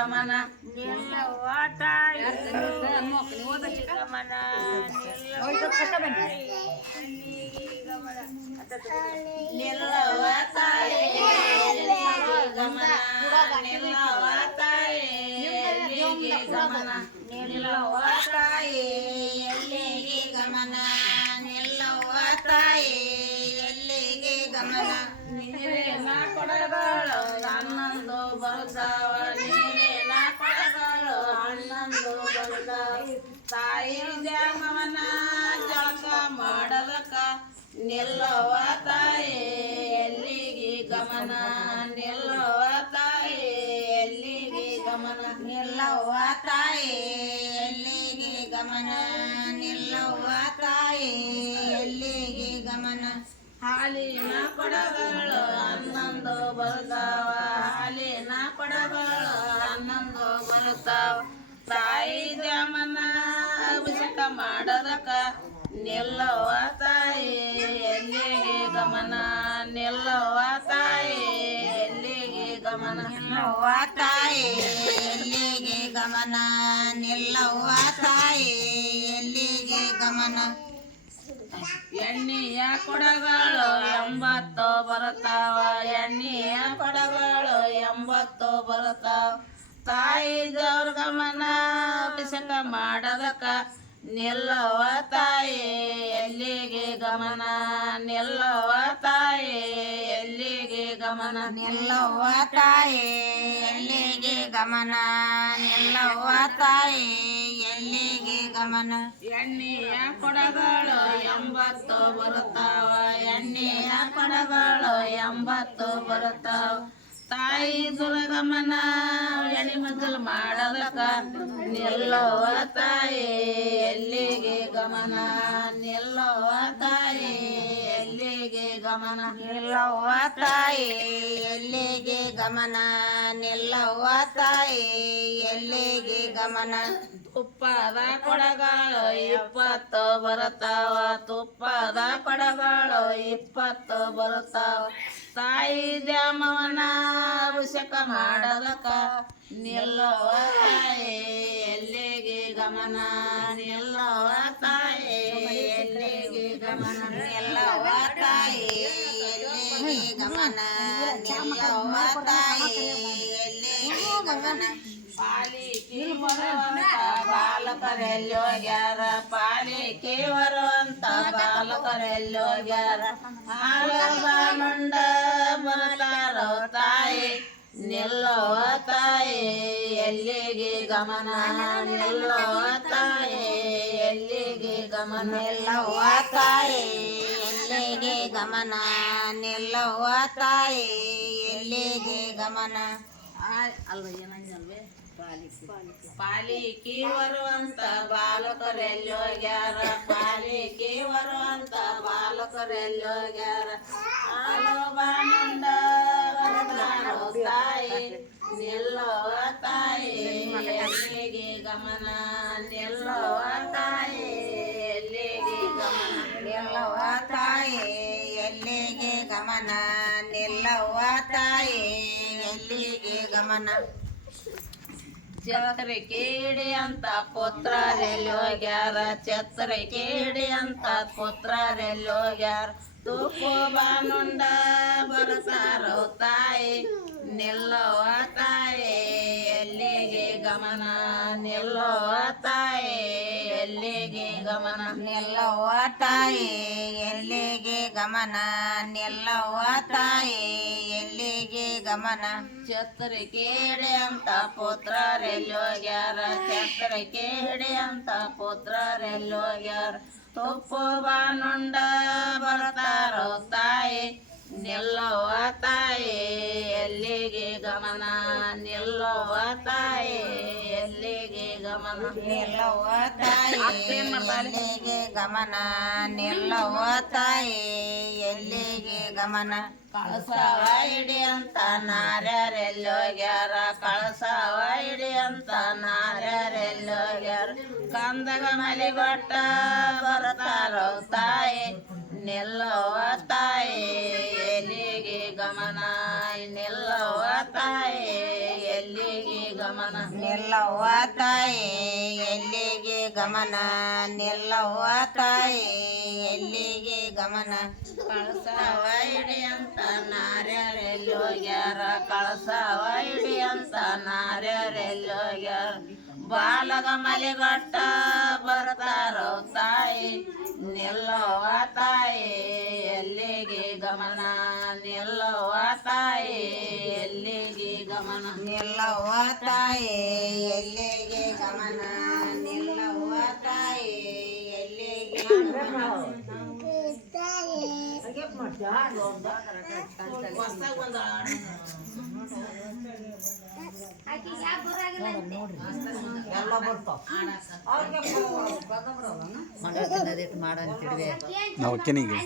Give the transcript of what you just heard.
ಗಮನ ನಿಲ್ಲವ್ವ ತಾಯಿ ಗಮನ ನಿಲ್ಲವ್ವ ತಾಯಿ ಗಮನ ನಿಲ್ಲವ್ವ ತಾಯಿ ಗಮನ ನಿಲ್ಲವ್ವ ತಾಯಿ ಎಲ್ಲಿಗೆ ಗಮನ ನಿಲ್ಲವ್ವ ತಾಯಿ ಎಲ್ಲಿಗೆ ಗಮನ ನೀರಿನ ಕೊಡಗಳು ಹನ್ನೊಂದು ಬರುತ್ತಾವ ನೀರಿನ ಕೊಡಗಳು ಹನ್ನೊಂದು ಬರುತ್ತಾವ ತಾಯಿ ಜಾಮವನ ಜಳಕ ಮಾಡಲಕ ನಿಲ್ಲವ್ವ ತಾಯಿ ಎಲ್ಲಿಗೆ ಗಮನ ನಿಲ್ಲವ್ವ ತಾಯಿ ಎಲ್ಲಿಗೆ ಗಮನ ನಿಲ್ಲವ್ವ ತಾಯಿ ಎಲ್ಲಿಗೆ ಗಮನ ನಿಲ್ಲವ್ವ ತಾಯಿ ಎಲ್ಲಿಗೆ ಗಮನ ಹಾಲಿನ ಕೊಡಗಳು ಹನ್ನೊಂದು ಬರುತ್ತಾವ ಹಾಲಿನ ಕೊಡಗಳು ಹನ್ನೊಂದು ಬರುತ್ತಾವ ತಾಯಿ ಜಾಮನ ಅಭಿಷೇಕ ಮಾಡದಕ ನಿಲ್ಲವ್ವ ತಾಯಿ ಎಲ್ಲಿಗೆ ಗಮನ ನಿಲ್ಲವ್ವ ತಾಯಿ ಎಲ್ಲಿಗೆ ಗಮನ ನಿಲ್ಲವ್ವ ತಾಯಿ ಎಲ್ಲಿಗೆ ಗಮನ ನಿಲ್ಲವ್ವ ತಾಯಿ ಎಲ್ಲಿಗೆ ಗಮನ ಎಣ್ಣೆಯ ಕೊಡಗಳು 80 ಬರುತ್ತಾವ ಎಣ್ಣೆಯ ಕೊಡಗಳು 80 ಬರುತ್ತಾವ ತಾಯಿ ದೇವ್ರ ಗಮನ ಅಭಿಷೇಕ ಮಾಡದಕ ನಿಲ್ಲವ್ವ ತಾಯಿ ಎಲ್ಲಿಗೆ ಗಮನ ನಿಲ್ಲವ್ವ ತಾಯಿ ಎಲ್ಲಿಗೆ ಗಮನ ನಿಲ್ಲವ್ವ ತಾಯಿ ಎಲ್ಲಿಗೆ ಗಮನ ನಿಲ್ಲವ್ವ ತಾಯಿ ಎಲ್ಲಿಗೆ ಗಮನ ಎಣ್ಣೆಯ ಕೊಡಗಳು 80 ಬರುತ್ತಾವ ಎಣ್ಣೆಯ ಕೊಡಗಳು 80 ಬರುತ್ತಾವ ತಾಯಿ ದುರ್ಗಮನ ಎಣ್ಣೆ ಮದ್ದಲು ಮಾಡಲಕ ನಿಲ್ಲವ್ವ ತಾಯಿ ಎಲ್ಲಿಗೆ ಗಮನ ನಿಲ್ಲವ್ವ ತಾಯಿ ಎಲ್ಲಿಗೆ ಗಮನ ನಿಲ್ಲವ್ವ ತಾಯಿ ಎಲ್ಲಿಗೆ ಗಮನ ನಿಲ್ಲವ್ವ ತಾಯಿ ಎಲ್ಲಿಗೆ ಗಮನ ತುಪ್ಪದ ಕೊಡಗಳು 20 ಬರುತ್ತಾವ ತುಪ್ಪದ ಕೊಡಗಳು 20 ಬರುತ್ತಾವ ತಾಯಿ ದ್ಯಾಮವನ ಅಭಿಷೇಕ ಮಾಡದಕ ನಿಲ್ಲವ್ವ ತಾಯಿ ಎಲ್ಲಿಗೆ ಗಮನ ನಿಲ್ಲವ್ವ ತಾಯಿ ಎಲ್ಲಿಗೆ ಗಮನ ನಿಲ್ಲವ್ವ ತಾಯಿ ಎಲ್ಲಿಗೆ ಗಮನ ನಿಲ್ಲವ್ವ ತಾಯಿ ಎಲ್ಲಿಗೆ ಗಮನ ಪಾಲಿಕೆ ಬರುವಂತ ಬಾಲಕರೆಲ್ಲೋಗ್ಯಾರ ಪಾಲಿಕೆ ಬರುವಂತ ಬಾಲಕರೆಲ್ಲೋಗ್ಯಾರ ಹಾಲಬಾನುಂಡ ಬರ್ತಾರೋ ತಾಯಿ ನಿಲ್ಲವ್ವ ತಾಯಿ ಎಲ್ಲಿಗೆ ಗಮನ ನಿಲ್ಲವ್ವ ತಾಯಿ ಎಲ್ಲಿಗೆ ಗಮನ ನಿಲ್ಲವ್ವ ತಾಯಿ ಎಲ್ಲಿಗೆ ಗಮನ ನಿಲ್ಲವ್ವ ತಾಯಿ ಎಲ್ಲಿಗೆ ಗಮನ ಅಲ್ವ ಏನಂಜಲ್ವೇ ಪಾಲಿಕೆ ಬರುವಂತ ಬಾಲಕರೆಲ್ಲೋಗ್ಯಾರ ಪಾಲಿಕೆ ಬರುವಂತ ಬಾಲಕರೆಲ್ಲೋಗ್ಯಾರ ಹಾಲಬಾನುಂಡ ಬರ್ತಾರೋ ತಾಯಿ ನಿಲ್ಲವ್ವ ತಾಯಿ ಎಲ್ಲಿಗೆ ಗಮನ ನಿಲ್ಲವ್ವ ತಾಯಿ ಎಲ್ಲಿಗೆ ಗಮನ ನಿಲ್ಲವ್ವ ತಾಯಿ ಎಲ್ಲಿಗೆ ಗಮನ ನಿಲ್ಲವ್ವ ತಾಯಿ ಎಲ್ಲಿಗೆ ಗಮನ ಛತ್ರ ಕೇಡಿ ಅಂತ ಪುತ್ರರೆಲ್ಲೋಗ್ಯಾರ ಛತ್ರ ಕೇಡಿ ಅಂತ ಪುತ್ರರೆಲ್ಲೋಗ್ಯಾರ ತುಪ್ಪು ಬಾನುಂಡ ಬರ್ತಾರೋ ತಾಯಿ ನಿಲ್ಲವ್ವ ತಾಯಿ ಎಲ್ಲಿಗೆ ಗಮನ ನಿಲ್ಲವ್ವ ತಾಯಿ ಎಲ್ಲಿಗೆ ಗಮನ ನಿಲ್ಲವ್ವ ತಾಯಿ ಎಲ್ಲಿಗೆ ಗಮನ ನಿಲ್ಲವ್ವ ತಾಯಿ ಎಲ್ಲಿಗೆ ಗಮನ ಛತ್ರ ಕೇಡಿ ಅಂತ ಪುತ್ರರೆಲ್ಲೋಗ್ಯಾರ ಛತ್ರ ಕೇಡಿ ಅಂತ ಪುತ್ರರೆಲ್ಲೋಗ್ಯಾರ ತುಪ್ಪು ಬಾನುಂಡ ಬರ್ತಾರೋ ತಾಯಿ ನಿಲ್ಲವ್ವ ತಾಯಿ ಎಲ್ಲಿಗೆ ಗಮನ ನಿಲ್ಲವ್ವ ತಾಯಿ ಎಲ್ಲಿಗೆ ಗಮನ ನಿಲ್ಲವ್ವ ತಾಯಿ ಎಲ್ಲಿಗೆ ಗಮನ ನಿಲ್ಲವ್ವ ತಾಯಿ ಎಲ್ಲಿಗೆ ಗಮನ ಕಳಸವ ಹಿಡಿ ಅಂತ ನಾರ್ಯಾರೆಲ್ಲೋಗ್ಯಾರ ಕಳಸವ ಹಿಡಿ ಅಂತ ನಾರ್ಯಾರೆಲ್ಲೋಗ್ಯಾರ ಕಂದಗ ಮಲಿಗೊಟ್ಟ ಬರ್ತಾರೋ ತಾಯಿ ನಿಲ್ಲವ್ವ ತಾಯಿ ಎಲ್ಲಿಗೆ ಗಮನ ನಿಲ್ಲವ್ವ ತಾಯಿ ಎಲ್ಲಿಗೆ ಗಮನ ಗಮನ ನಿಲ್ಲವ್ವ ತಾಯಿ ಎಲ್ಲಿಗೆ ಗಮನ ನಿಲ್ಲವ್ವ ತಾಯಿ ಎಲ್ಲಿಗೆ ಗಮನ ಕಳಸವ ಇಡಿ ಅಂತ ನಾರ್ಯರೆಲ್ಲಿ ಹೋಗ್ಯಾರ ಕಳಸವ ಇಡಿ ಅಂತ ನಾರ್ಯರೆಲ್ಲಿ ಹೋಗ್ಯಾರ ಬಾಲಗ ಮಲಿಗಟ್ಟ ಬರ್ತಾರೋ ತಾಯಿ ನಿಲ್ಲವ್ವ ತಾಯಿ ಎಲ್ಲಿಗೆ ಗಮನ ನಿಲ್ಲವ್ವ ತಾಯಿ ಎಲ್ಲಿಗೆ ಗಮನ ನಿಲ್ಲವ್ವ ತಾಯಿ ಎಲ್ಲಿಗೆ ಗಮನ ನಿಲ್ಲವ್ವ ತಾಯಿ ಎಲ್ಲಿಗೆ ಎಲ್ಲ ಬರ್ತಾವ ಅವ್ರಿಗೆ ನಾವು ಕೆನಿಗೆ